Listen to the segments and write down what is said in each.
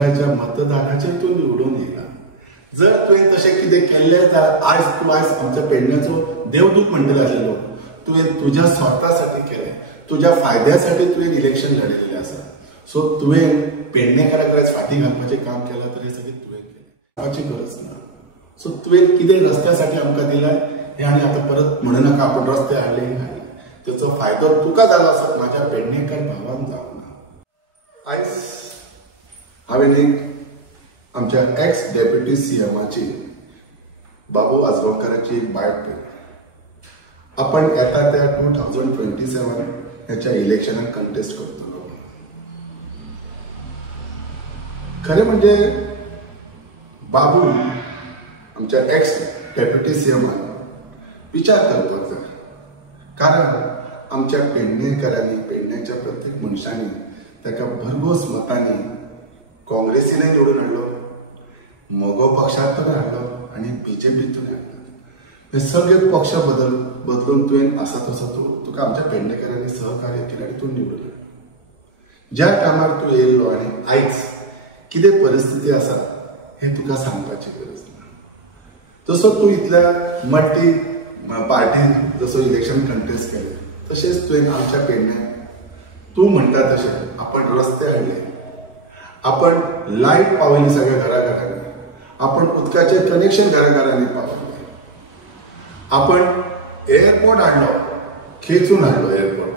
मतदाराचे तू निवडून येयला. जर तुवें तशें कितें केल्लें जाल्यार तूं आयज आमच्या पेडण्याचो देवदूत म्हणटले आसले लोक. तुवें तुज्या स्वार्थासाठी केलें, तुज्या फायद्यासाठी तुवें इलेक्शन लढयलेलें आसा. सो तुवें पेडणेकाराक फाटीं घालपाचें काम केलां तरी सगळें तुवें केलें. ताची गरज ना. सो तुवें कितें रस्त्यासाठी आमकां दिलाय हें आनी आतां परत म्हणू नाका आपूण रस्ते हाडले हाडले. तेचो फायदो तुका जालो आसत, म्हाज्या पेडणेकार भावांक जावंक ना. आयज हांवें एक आमच्या एक्स डेप्युटी सीएमाची बाबू आजगांवकाराची एक बायट पळयली. आपण येता त्या 2027 ह्याच्या इलेक्शनाक कंटेस्ट करतलो. खरें म्हणजे बाबू आमच्या एक्स डेप्युटी सीएमान विचार करपाक जाय. कारण आमच्या पेडणेकरांनी, पेडण्याच्या प्रत्येक मनशांनी ताका भरघोस मतांनी काँग्रेसीनय निवडून हाडलो, मोगो पक्षांतून हाडलो आणि बीजेपीतून हाडलो. हे सगळे पक्ष बदलून तुवें आसा तसो तुका आमच्या पेडणेकरांनी सहकार्य केलें आनी तूं निवडून हाडलो. ज्या टायमार तूं येयल्लो आनी आयज कितें परिस्थिती आसा हें तुका सांगपाची गरज ना. जसो तूं इतल्या मट्टी पार्टीन जसो इलेक्शन कंटेस्ट केलें तशेंच तुवें आमच्या पेडण्याक तूं म्हणटा तशें आपण रस्ते हाडले, आपण लायट पावयली सगळ्या घराघरांनी, आपण उदकाचें कनेक्शन घराघरांनी पावयलें, आपण एअरपोर्ट हाडलो, खेचून हाडलो एअरपोर्ट,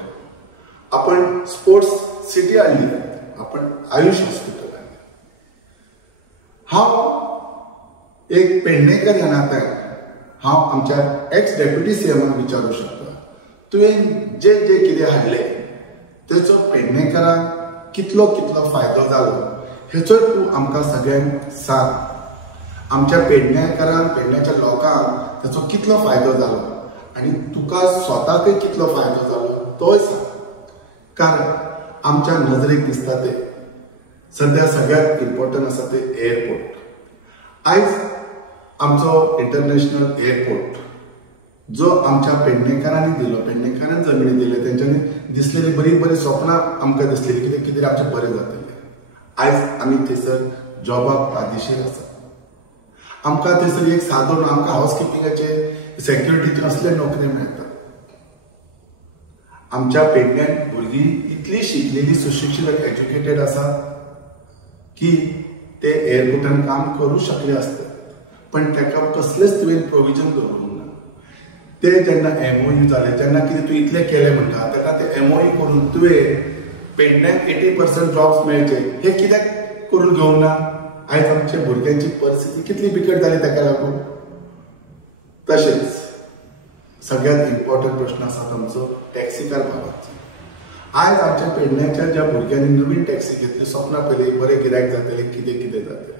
आपण स्पोर्ट्स सिटी हाडली, आपण आयुष हॉस्पिटल हाडलें. हांव एक पेडणेकर ह्या नात्यान हांव आमच्या एक्स डेप्युटी सीएमाक विचारूं शकता, तुवें जे जे कितें हाडलें तेचो पेडणेकरांक कितलो फायदो जालो हेचो तूं आमकां सगळ्यांक सांग. आमच्या पेडणेकरांक, पेडण्याच्या लोकांक ताचो कितलो फायदो जालो आनी तुका स्वताकय कितलो फायदो जालो तोय सांग. कारण आमच्या नजरेक दिसता ते सध्या सगळ्यात इम्पॉर्टंट आसा ते एअरपोर्ट. आयज आमचो इंटरनॅशनल एअरपोर्ट जो आमच्या पेडणेकारांनी दिलो, पेडणेकारांनी जमनी दिले, तेंच्यांनी दिसलेली बरी बरी स्वप्नां आमकां दिसलेली कितें कितें आमचें बरें जातलें. आयज आमी थंयसर जॉबाक पादेशीर आसा. आमकां थंयसर एक सादो आमकां हावजकिपिंगाचे सेक्युरिटीचे असले नोकरी मेळटा. आमच्या पेडण्यान भुरगीं इतली शिकलेली सुशिक्षीत आनी एज्युकेटेड आसा की ते एअरपोर्टान काम करूं शकले असतात, पण ताका कसलेच तुवें प्रोविजन दवरूंक ना. ते जेन्ना MOU जाले, जेन्ना कितें तूं इतलें केलें म्हणटा ताका ते MOU करून तुवें पेडण्याक 80% जॉब्स मेळचे हे कित्याक करून घेवंक ना. आयज आमच्या भुरग्यांची परिस्थिती कितली बिकट जाली ताका लागून. तशेंच सगळ्यात इम्पॉर्टंट प्रश्न आसा आमचो टॅक्सीकार भावांचो. आयज आमच्या पेडण्याच्या ज्या भुरग्यांनी नवीन टॅक्सी घेतली, स्वप्नां पयली बरें गिरायक जातलें, कितें कितें जातलें,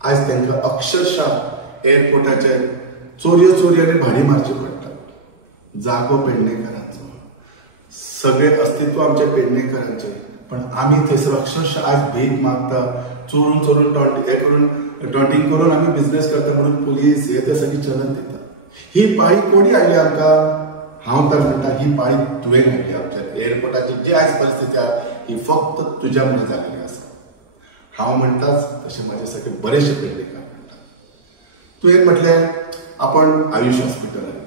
आयज तांकां अक्षरशः एअरपोर्टाचेर चोरयांनी भाडी मारची पडटा. जागो पेडणेकरांचो, सगळे अस्तित्व आमच्या पेडणेकरांचे, पण आमी थंयसर अक्षरशः आज भीक मागता, चोरून टॉन्टिंग करून आमी बिझनेस करता म्हणून पुलीस हे ते सगळी चलन दिता. ही पाळी कोणी हाडली आमकां? हांव तर म्हणटा ही पाळी तुवें हाडली. आमच्या एअरपोर्टाची जी आयज परिस्थिती आसा ही फक्त तुज्या मुळे जाल्ली आसा. हांव म्हणटाच तशें म्हाजे सगळे बरेचशे पेडणेकार म्हणटा. तुवें म्हटलें आपण आयुष हॉस्पिटल हाडलें.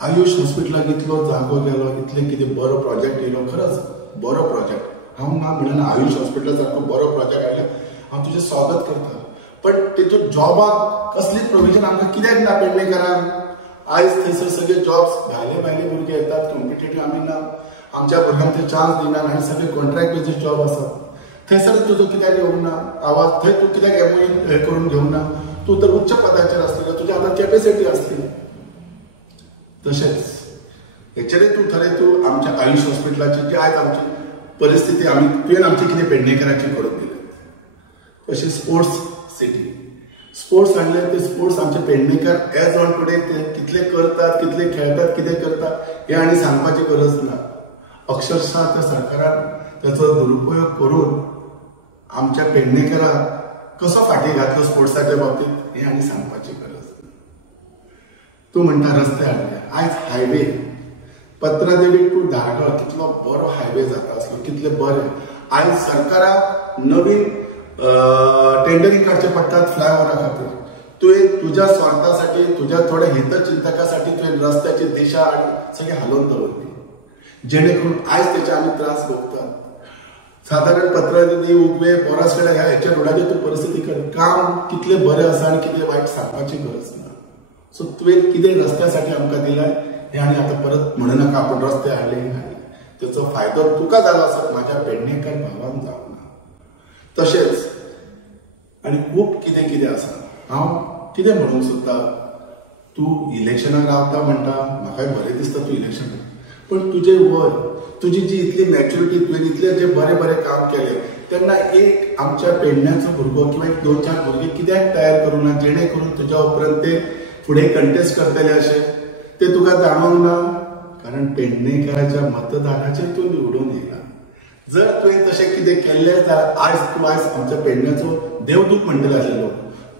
आयुष हॉस्पिटलाक इतलो जागो गेलो, इतले कितें बरो प्रोजेक्ट येयलो, खरंच बरो प्रोजेक्ट. हांव ना म्हणना आयुष हॉस्पिटला सारको बरो प्रोजेक्ट हाडले, हांव तुजें स्वागत करता. पण तेतून जॉबाक कसलीच प्रोविजन आमकां कित्याक ना पेडणेकारांक? आयज थंयसर सगळे जॉब्स भायले भुरगे येतात, कॉम्पिटेटीव आमी ना, आमच्या भुरग्यांक ते चान्स दिनात आनी सगळे कॉन्ट्रॅक्ट बेजीस जॉब आसात. थंयसर तुजो कित्याक येवंक ना आवाज? थंय तूं कित्याक MOU हे करून घेवंक ना? तूं तर उच्च पदाचेर आसलेलो, तुज्या हातांत कॅपेसिटी आसली. तशेंच हेचेर तूं आमच्या आयुष हॉस्पिटलाची जी आयज आमची परिस्थिती तुवें आमची कितें पेडणेकाराची करून दिली. तशी स्पोर्ट्स सिटी, स्पोर्ट्स हाडले, ते स्पोर्ट्स आमचे पेडणेकार एज ऑन टुडे ते कितले करतात, कितले खेळटात, कितें करतात हे आनी सांगपाची गरज ना. अक्षरशः त्या सरकारान त्याचो दुरुपयोग करून आमच्या पेडणेकाराक कसो फाटीं घातलो स्पोर्ट्साच्या बाबतीत हे आनी सांगपाची गरज ना. तूं म्हणटा रस्ते हाडले, आयज हायवे पत्रादेवी टू धारगळ कितलो बरो हायवे जाता आसलो, कितले बरें. आयज सरकाराक नवीन टेंडरिंग काढचे पडतात फ्लायओव्हरा खातीर. तुवें तुज्या स्वार्थासाठी, तुज्या थोड्या हितचिंतकासाठी तुवें रस्त्याची दिशा आणि सगळे हलोवन दवरली, जेणेकरून आयज त्याचे आमी त्रास भोगतात. साधारण पत्रनी उगवे बोरासकडे ह्या हेच्या रोडाची तूं परिस्थिती कर, काम कितले बरें आसा आणि कितले वायट सांगपाची गरज ना. सो तुवें कितें रस्त्यासाठी आमकां दिलाय हे आनी आतां परत म्हणू नाका आपण रस्ते हाडले हाडले. त्याचो फायदो तुका जालो आसत, म्हाज्या पेडणेकर भावांक जावंक ना. तशेंच आनी खूब कितें कितें आसा. हांव कितें म्हणूंक सोदता, तूं इलेक्शनाक रावता म्हणटा, म्हाकाय बरें दिसता तूं इलेक्शन, पण तुजें वय, तुजी जी इतली मॅच्युरिटी, तुवें इतले जे बरें बरें काम केलें, तेन्ना एक आमच्या पेडण्याचो भुरगो किंवा एक 2-4 भुरगे कित्याक तयार करूं ना, जेणे करून तुज्या उपरांत ते फुडें कंटेस्ट करतले अशें ते तुका जाणवंक ना. कारण पेडणेकराच्या मतदानाचेर तूं निवडून येयला. जर तुवें तशें कितें केल्लें जाल्यार आयज आमच्या पेडण्याचो देवदूत म्हणटले आशिल्लो.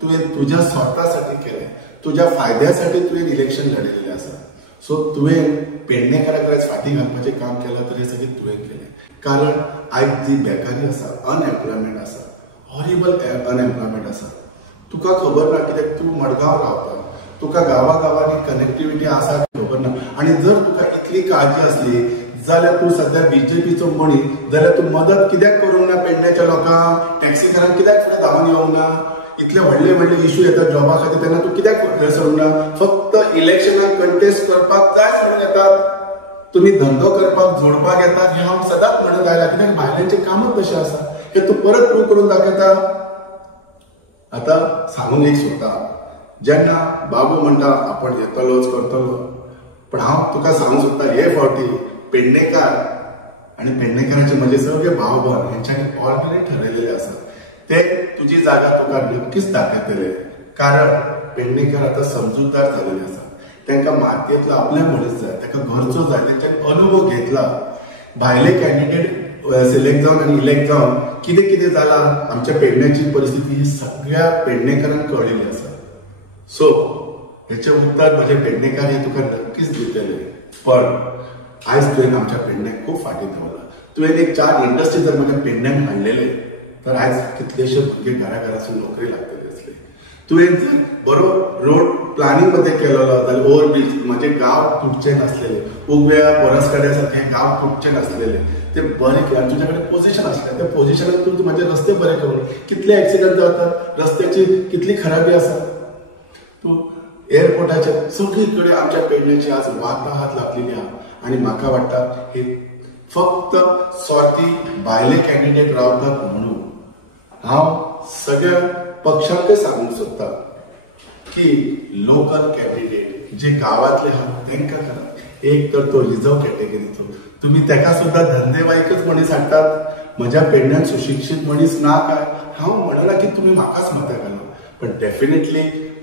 तुवें तुज्या स्वार्थासाठी केलें, तुज्या फायद्यासाठी तुवें इलेक्शन लढयलेलें आसा. सो तुवें पेडणेकाराक फाटीं घालपाचें काम केलां, तर हें सगळें तुवें केलें. कारण आयज जी बेकारी आसा, अनएम्प्लॉयमेंट आसा, हॉरिबल अनएम्प्लॉयमेंट आसा. तुका खबर ना, कित्याक तूं मडगांव रावता, तुका गांवागांवांनी कनेक्टिविटी आसा खबर ना. आनी जर तुका इतली काळजी असली जाल्यार तूं सध्या बीजेपीचो मनीस, जाल्यार तूं मदत कित्याक करूंक ना पेडण्याच्या लोकांक, टॅक्सीकारांक कित्याक फुडें धांवन येवंक ना. इतले व्हडले व्हडले इश्यू येतात जॉबा खातीर, तेन्ना तूं कित्याक फुडें सरूंक ना. फक्त इलेक्शनाक कंटेस्ट करपाक जाय म्हणून येतात, तुमी धंदो करपाक जोडपाक येतात. हें हांव सदांच म्हणत आयला, कित्याक भायल्यांचें कामच तशें आसा. हें तूं परत प्रूव करून दाखयता. आतां सांगूंक एक सोदता, जेन्ना बाबू म्हणटा आपण येतलोच करतलो, पण हांव तुका सांगूंक सोदता, हे फावटी पेडणेकार आनी पेडणेकाराचे म्हजे सगळे भाव भयण हेंच्यांनी ऑलरेडी ठरयलेले आसा. ते तुजी जागा तुका नक्कीच दाखयतले. कारण पेडणेकार आतां समजूतदार जाल्ले आसा. तांकां मातयेंतलो आपल्या मनीस जाय, तांकां घरचो जाय, तांच्यांनी अनुभव घेतला. भायले कॅन्डिडेट सिलेक्ट जावन आनी इलेक्ट जावन कितें कितें जालां, आमच्या पेडण्याची परिस्थिती ही सगळ्या पेडणेकारांक कळिल्ली आसा. सो हेचे उत्तर म्हजे पेडणेकार हे तुका नक्कीच दितले. पण आयज तुवें आमच्या पेडण्याक खूब फाटीं दवरला. तुवें एक 4 इंडस्ट्री जर म्हज्या पेडण्याक हाडलेले, तर आयज कितलेशे भुरगे घराघरासून नोकरी लागतले आसले. तुवें जर बरो रोड प्लॅनिंग मध्ये केलेलो जाल्यार ओव्हरब्रिज, म्हणजे गांव तुटचे नासलेले, उगव्या बोरासकडे सारखे गांव तुटचे नासलेले, ते बरे केले. तुझ्या कडेन पोझिशन आसलें, त्या पोझिशनाक तूं म्हाजे रस्ते बरे करून, कितले एक्सिडंट जातात, रस्त्याची कितली खराबी आसा. तूं एअरपोर्टाच्या सगळीकडे आमच्या पेडण्याची आज वाताहात लागलेली आहा. आनी म्हाका वाटता हे फक्त स्वार्थी भायले कॅन्डिडेट रावतात म्हणून. हांव सगळ्या पक्षांकय सांगूंक सोदता की लोकल कॅन्डिडेट जे गांवांतले आहा तांकां करा. एक तर तो रिझर्व कॅटेगरीचो, तुमी ताका सुद्दां धंदेवाईकच मनीस हाडटात. म्हज्या पेडण्यान सुशिक्षीत मनीस ना काय हांव म्हणना की तुमी म्हाकाच मतां घाला, पण डेफिनेटली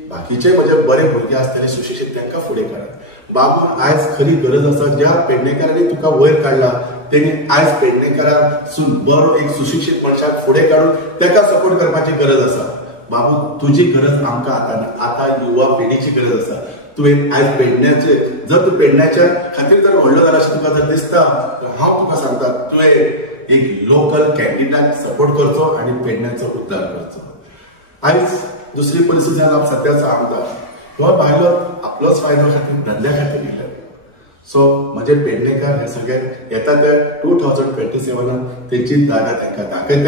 बाकीचे म्हजे बरे भुरगे आसतले सुशिक्षीत तांकां फुडें काडात. बाबू आयज खरी गरज आसा, ज्या पेडणेकारांनी तुका वयर काडला तेणी आयज पेडणेकारासून बरो एक सुशिक्षीत मनशाक फुडें काडून ताका सपोर्ट करपाची गरज आसा. बाबू तुजी गरज आमकां आतां युवा पिढीची गरज आसा. तुवें आयज पेडण्याचे, जर तूं पेडण्याच्या खातीर जर व्हडलो जाला अशें तुका जर दिसता, हांव तुका सांगता तुवें एक लोकल कॅन्डिडेटाक सपोर्ट करचो आनी पेडण्याचो उद्धार करचो. आयज दुसरी परिस्थिती जावन सध्याचो आमदार हो भायलो आपलोच फायदो खातीर, धंद्या खातीर गेले. सो म्हजे पेडणेकार हे सगळे येता ते 2027 तेंची जागा तांकां दाखयतले.